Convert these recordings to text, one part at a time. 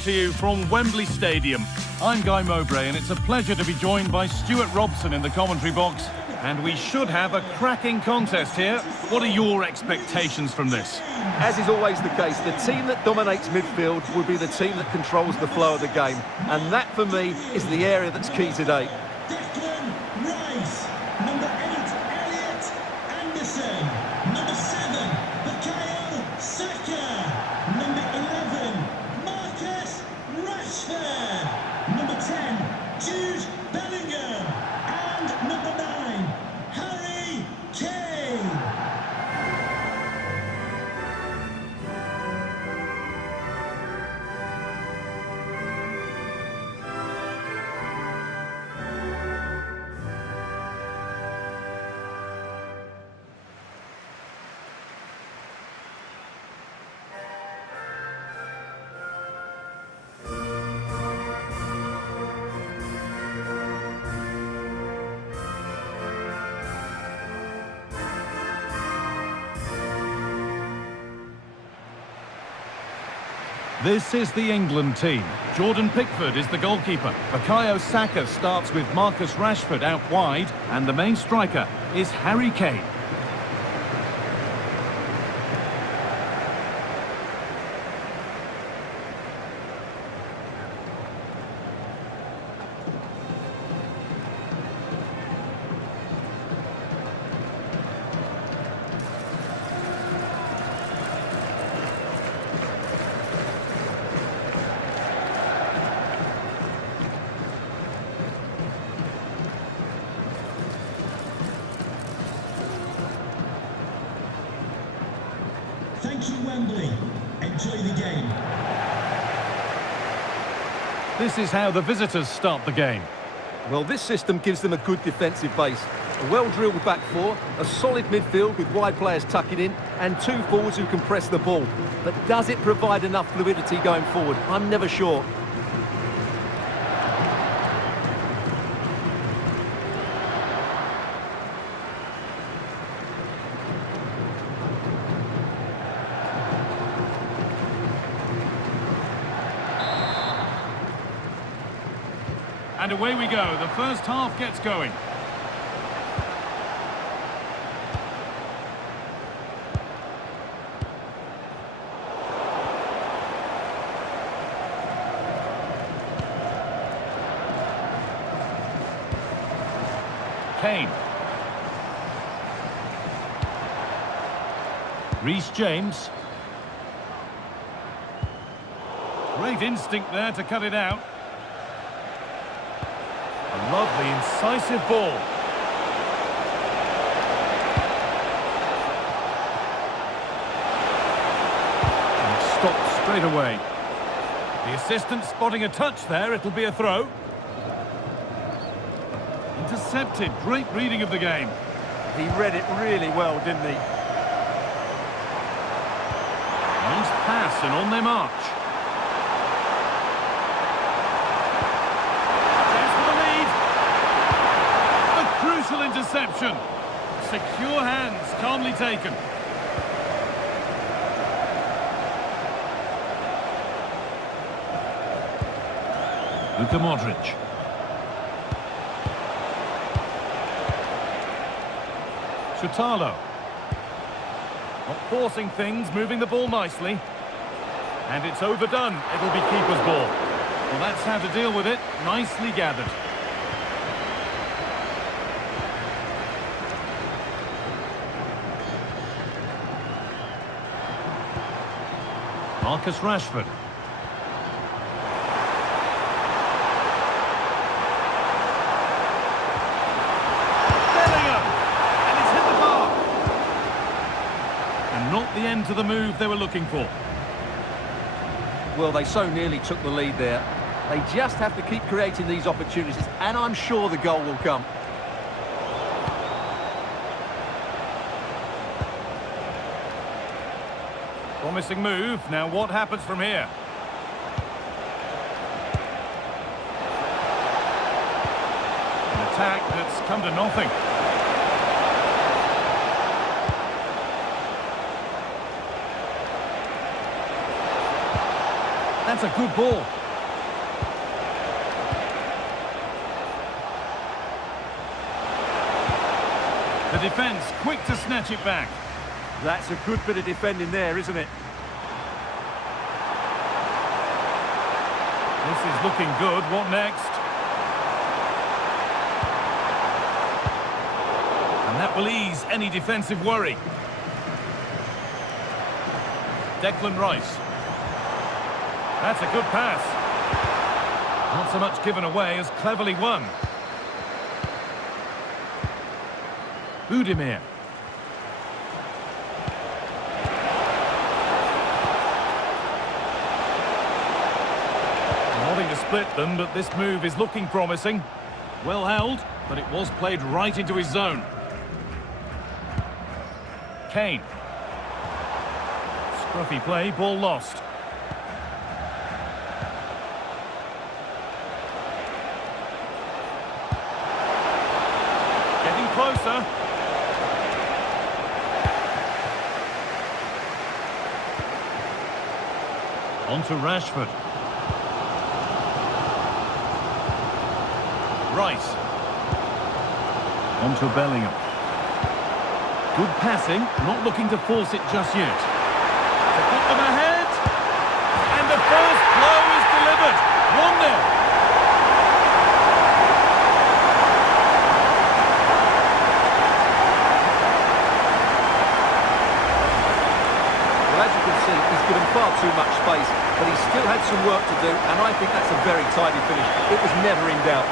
to you from Wembley Stadium. I'm Guy Mowbray, and it's a pleasure to be joined by Stuart Robson in the commentary box. And we should have a cracking contest here. What are your expectations from this? As is always the case, the team that dominates midfield will be the team that controls the flow of the game. And that, for me, is the area that's key today. This is the England team. Jordan Pickford is the goalkeeper. Bukayo Saka starts with Marcus Rashford out wide, and the main striker is Harry Kane. Thank you, Wembley. Enjoy the game. This is how the visitors start the game. Well, this system gives them a good defensive base. A well-drilled back four, a solid midfield with wide players tucking in, and two forwards who can press the ball. But does it provide enough fluidity going forward? I'm never sure. And away we go. The first half gets going. Kane. Reece James. Great instinct there to cut it out. A lovely, incisive ball. And stopped straight away. The assistant spotting a touch there, it'll be a throw. Intercepted, great reading of the game. He read it really well, didn't he? Nice pass and on their march. Crucial interception. Secure hands, calmly taken. Luka Modric. Chutalo. Not forcing things, moving the ball nicely. And it's overdone. It'll be keeper's ball. Well, that's how to deal with it. Nicely gathered. Marcus Rashford. Bellingham! And it's hit the bar. And not the end to the move they were looking for. Well, they so nearly took the lead there. They just have to keep creating these opportunities, and I'm sure the goal will come. Promising move. Now what happens from here? An attack that's come to nothing. That's a good ball. The defence quick to snatch it back. That's a good bit of defending there, isn't it? This is looking good. What next? And that will ease any defensive worry. Declan Rice. That's a good pass. Not so much given away as cleverly won. Budimir. Wanting to split them, but this move is looking promising. Well held, but it was played right into his zone. Kane. Scruffy play, ball lost. Getting closer. On to Rashford. Rice. On to Bellingham. Good passing, not looking to force it just yet. To put them ahead. And the first blow is delivered. 1-0. Well, as you can see, he's given far too much space, but he still had some work to do, and I think that's a very tidy finish. It was never in doubt.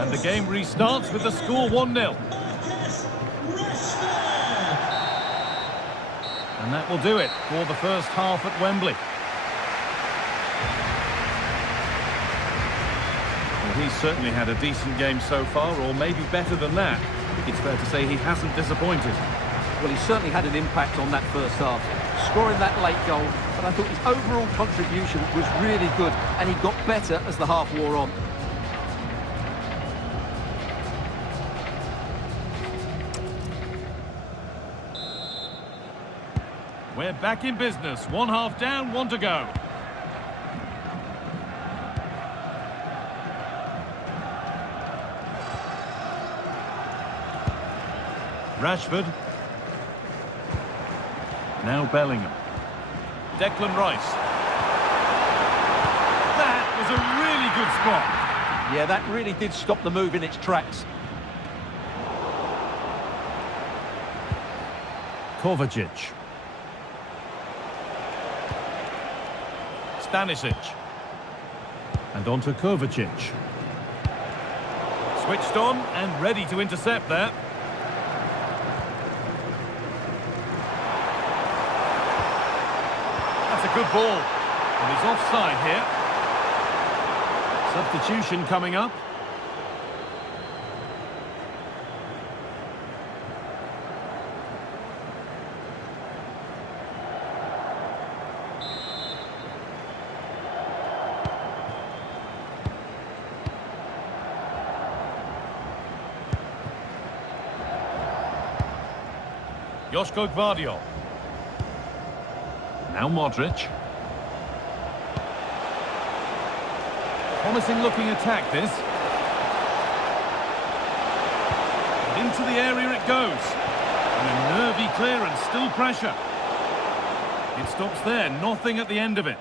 And the game restarts with the score 1-0. And that will do it for the first half at Wembley. Well, he's certainly had a decent game so far, or maybe better than that. It's fair to say he hasn't disappointed. Well, he certainly had an impact on that first half, scoring that late goal, but I thought his overall contribution was really good, and he got better as the half wore on. We're back in business. One half down, one to go. Rashford. Now Bellingham. Declan Rice. That was a really good spot. Yeah, that really did stop the move in its tracks. Kovacic. Stanisic. And on to Kovacic. Switched on and ready to intercept there. That's a good ball. And he's offside here. Substitution coming up. Joško Gvardiol. Now Modric. Promising looking attack this. And into the area it goes. And a nervy clearance, still pressure. It stops there, nothing at the end of it.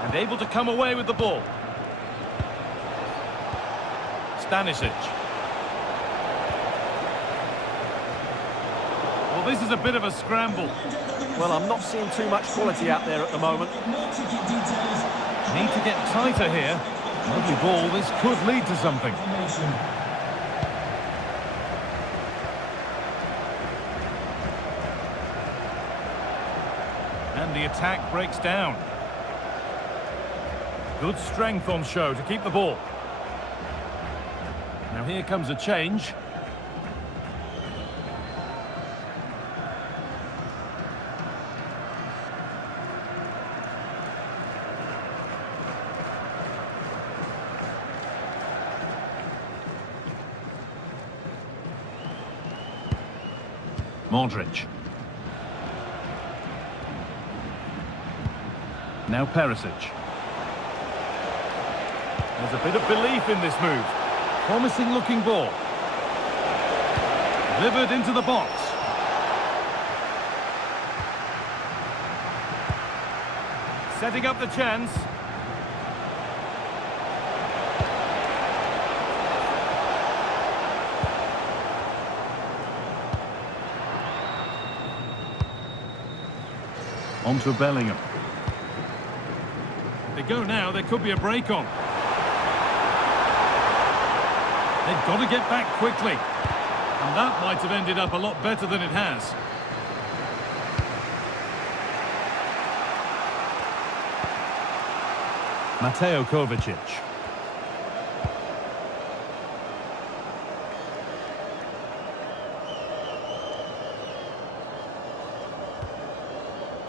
And able to come away with the ball. Stanisic. Well, this is a bit of a scramble. Well, I'm not seeing too much quality out there at the moment. Need to get tighter here. Lovely ball, this could lead to something. And the attack breaks down. Good strength on show to keep the ball. Now here comes a change. Modric. Now Perisic. There's a bit of belief in this move. Promising looking ball. Delivered into the box. Setting up the chance. On to Bellingham. They go now, there could be a break on. They've got to get back quickly. And that might have ended up a lot better than it has. Mateo Kovacic.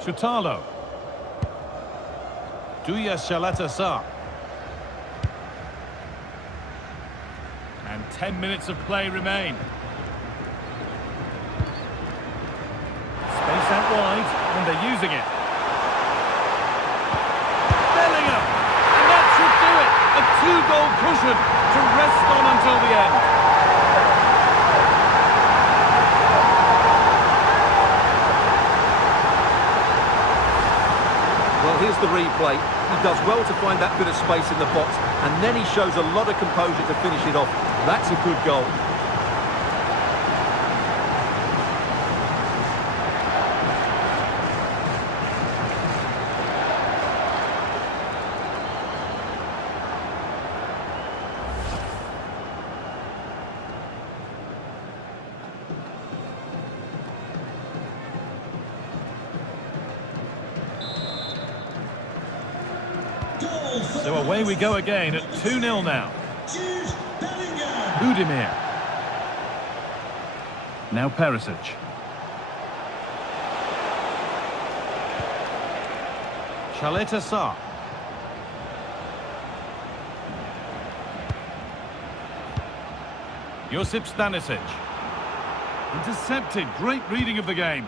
Shutalo. Duya Shalatasa. And 10 minutes of play remain. Space out wide, and they're using it. Bellingham! And that should do it! A two-goal cushion to rest on until the end. Well, here's the replay. He does well to find that bit of space in the box, and then he shows a lot of composure to finish it off. That's a good goal. So away we go again at 2-0 now. Udimir. Now Perisic. Shalatasa. Josip Stanisic. Intercepted. Great reading of the game.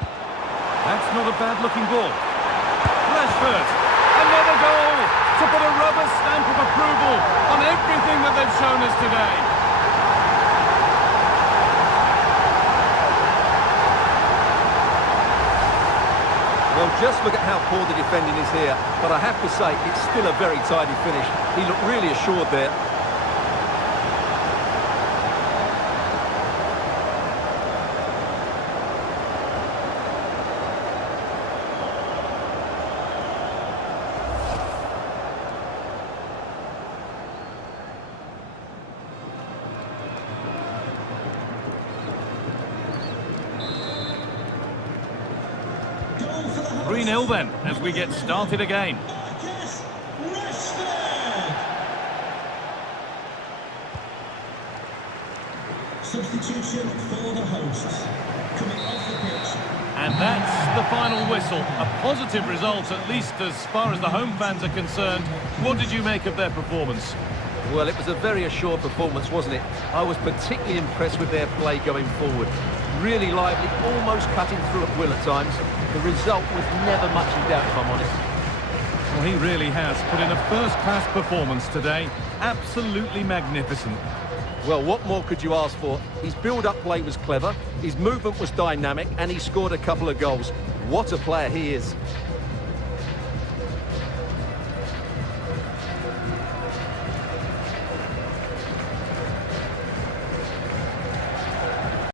That's not a bad-looking ball. Rashford. Another goal to put a rubber stamp of approval on everything that they've shown us today. Well, just look at how poor the defending is here, but I have to say it's still a very tidy finish. He looked really assured there. Goal for the 3-0 then, as we get started again. Substitution for the hosts. Coming off the pitch. And that's the final whistle. A positive result, at least as far as the home fans are concerned. What did you make of their performance? Well, it was a very assured performance, wasn't it? I was particularly impressed with their play going forward. Really lively, almost cutting through at will at times. The result was never much in doubt, if I'm honest. Well, he really has put in a first-class performance today. Absolutely magnificent. Well, what more could you ask for? His build-up play was clever, his movement was dynamic, and he scored a couple of goals. What a player he is.